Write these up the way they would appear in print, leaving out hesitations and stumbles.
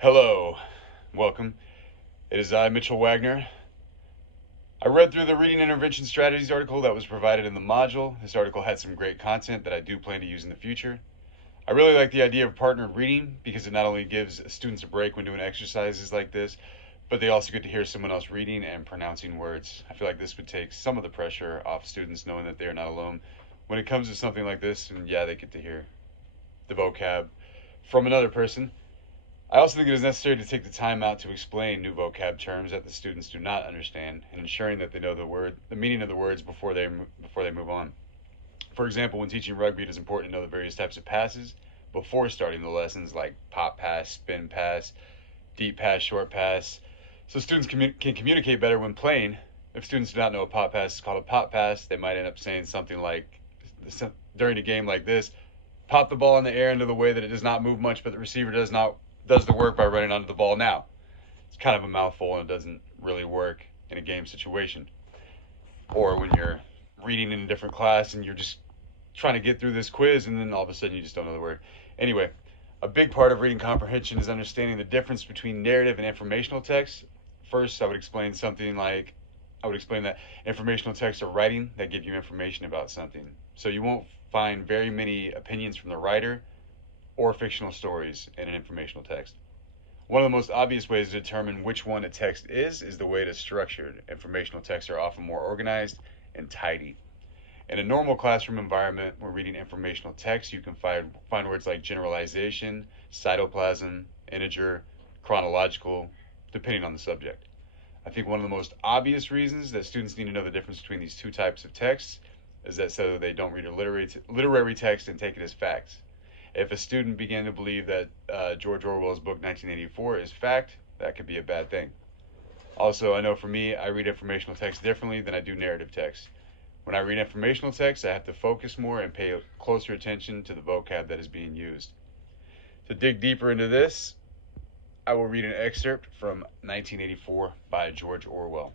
Hello, welcome. It is I, Mitchell Wagner. I read through the Reading Intervention Strategies article that was provided in the module. This article had some great content that I do plan to use in the future. I really like the idea of partnered reading because it not only gives students a break when doing exercises like this, but they also get to hear someone else reading and pronouncing words. I feel like this would take some of the pressure off students knowing that they are not alone when it comes to something like this, and yeah, they get to hear the vocab from another person. I also think it is necessary to take the time out to explain new vocab terms that the students do not understand, and ensuring that they know the meaning of the words before they move on. For example, when teaching rugby, it is important to know the various types of passes before starting the lessons, like pop pass, spin pass, deep pass, short pass, so students can communicate better when playing. If students do not know a pop pass is called a pop pass, they might end up saying something like, during a game like this, pop the ball in the air into the way that it does not move much, but the receiver does the work by running onto the ball now. It's kind of a mouthful and it doesn't really work in a game situation. Or when you're reading in a different class and you're just trying to get through this quiz and then all of a sudden you just don't know the word. Anyway, a big part of reading comprehension is understanding the difference between narrative and informational text. First, I would explain that informational texts are writing that give you information about something. So you won't find very many opinions from the writer or fictional stories in an informational text. One of the most obvious ways to determine which one a text is the way it is structured. Informational texts are often more organized and tidy. In a normal classroom environment, when reading informational text, you can find words like generalization, cytoplasm, integer, chronological, depending on the subject. I think one of the most obvious reasons that students need to know the difference between these two types of texts is that so they don't read a literary text and take it as facts. If a student began to believe that George Orwell's book 1984 is fact, that could be a bad thing. Also, I know for me, I read informational text differently than I do narrative text. When I read informational text, I have to focus more and pay closer attention to the vocab that is being used. To dig deeper into this, I will read an excerpt from 1984 by George Orwell.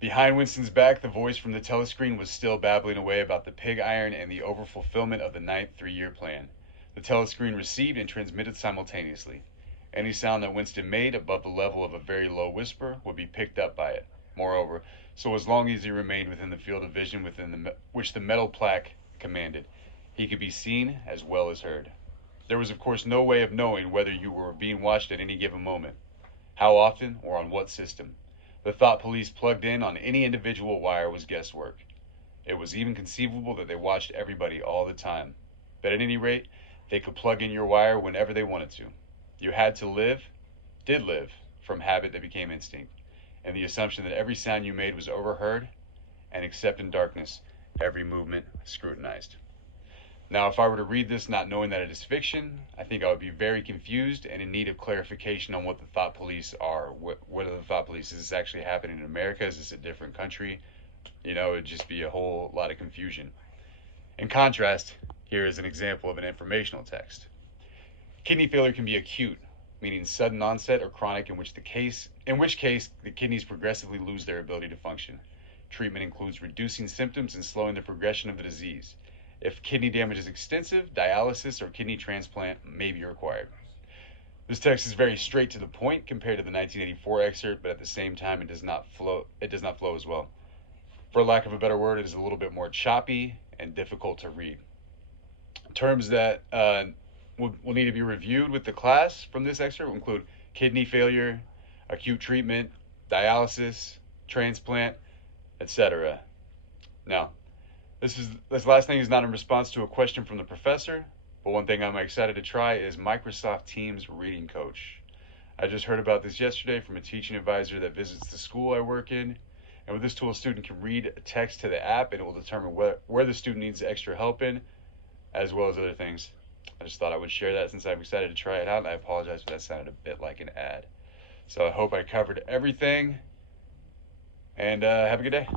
Behind Winston's back, the voice from the telescreen was still babbling away about the pig iron and the overfulfillment of the ninth three-year plan. The telescreen received and transmitted simultaneously. Any sound that Winston made above the level of a very low whisper would be picked up by it. Moreover, so as long as he remained within the field of vision which the metal plaque commanded, he could be seen as well as heard. There was, of course, no way of knowing whether you were being watched at any given moment, how often, or on what system. The thought police plugged in on any individual wire was guesswork. It was even conceivable that they watched everybody all the time. But at any rate, they could plug in your wire whenever they wanted to. You had to did live, from habit that became instinct, and the assumption that every sound you made was overheard, and except in darkness, every movement scrutinized. Now, if I were to read this not knowing that it is fiction, I think I would be very confused and in need of clarification on what the thought police are. What are the thought police? Is this actually happening in America? Is this a different country? It would just be a whole lot of confusion. In contrast, here is an example of an informational text. Kidney failure can be acute, meaning sudden onset, or chronic, in which case the kidneys progressively lose their ability to function. Treatment includes reducing symptoms and slowing the progression of the disease. If kidney damage is extensive, dialysis or kidney transplant may be required. This text is very straight to the point compared to the 1984 excerpt, but at the same time, it does not flow as well. For lack of a better word, it is a little bit more choppy and difficult to read. Terms that will need to be reviewed with the class from this excerpt will include kidney failure, acute treatment, dialysis, transplant, etc. Now, this last thing is not in response to a question from the professor, but one thing I'm excited to try is Microsoft Teams Reading Coach. I just heard about this yesterday from a teaching advisor that visits the school I work in, and with this tool, a student can read a text to the app, and it will determine where the student needs extra help in, as well as other things. I just thought I would share that since I'm excited to try it out, and I apologize if that sounded a bit like an ad. So I hope I covered everything, and have a good day.